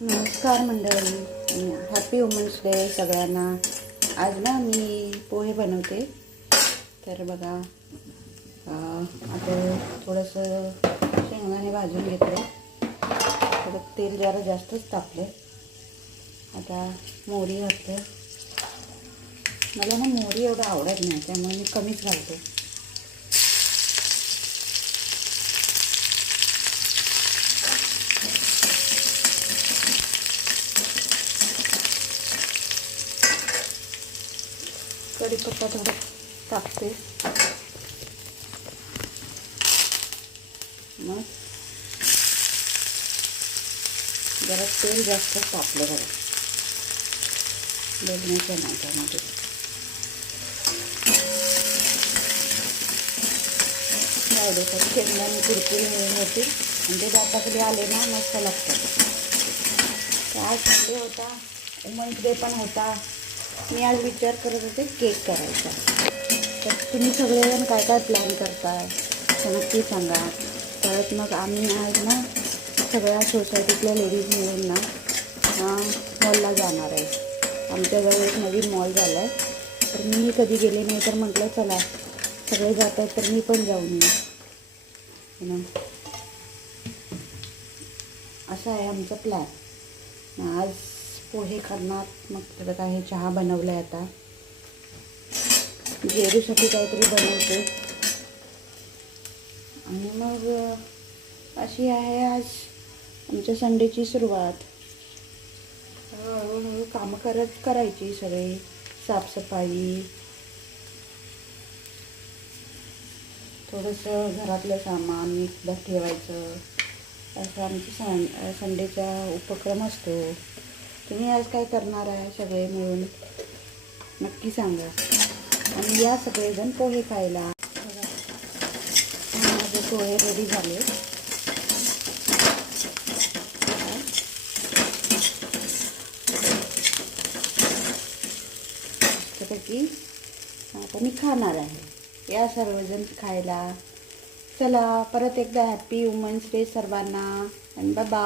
नमस्कार मंडळी, happy women's day सगळ्यांना. आज ना मी पोहे बनवते. तर बघा, आता थोडंसं शेंगदाणे भाजून घेतले. थोडं तेल जरा जास्तच टाकले. आता मोहरी घालते. मला ना मोहरी एवढं आवडत नाही, त्यामुळे मी कमीच घालते. कढीपत्ता थोडं टाकते. मग जरा तेल जास्त टाकलं बघा, बघण्याचं नाही त्यामध्ये. त्यासाठी शेंगदाणे कुरकुरी मिळून होतील आणि ते दाताखाली आले ना मस्त लागतात. तर आज संडे होता, वुमन्स डे पण होता. मी आज विचार करत होते केक करायचा. तर तुम्ही सगळेजण काय काय प्लॅन करताय तर नक्की सांगा. परत मग आम्ही आज ना सगळ्या सोसायटीतल्या लेडीज मिळून ना मॉलला जाणार आहे. आमच्याजवळ एक नवीन मॉल झाला आहे. तर मी कधी गेले नाही, तर म्हटलं चला सगळे जात आहेत तर मी पण जाऊन येऊ ना. असा आहे आमचा प्लॅन. आज पोहे करणार. मग थोडं काही चहा बनवलं आहे. आता जेरूसाठी काहीतरी बनवते. आणि मग अशी आहे आज आमच्या संडेची सुरुवात. हळूहळू कामं करायची सगळी. साफसफाई, थोडंसं घरातलं सामान नीट ठेवायचं, असं आमची संडेचा उपक्रम असतो. तुम्ही आज काय करणार आहे सगळे मिळून नक्की सांगा. आणि या सगळेजण पोहे खायला. माझे पोहे रेडी झाले. मस्तपैकी आता मी खाणार आहे. या सर्वजण खायला. चला, परत एकदा हॅपी वुमन्स डे सर्वांना आणि बाय बाय.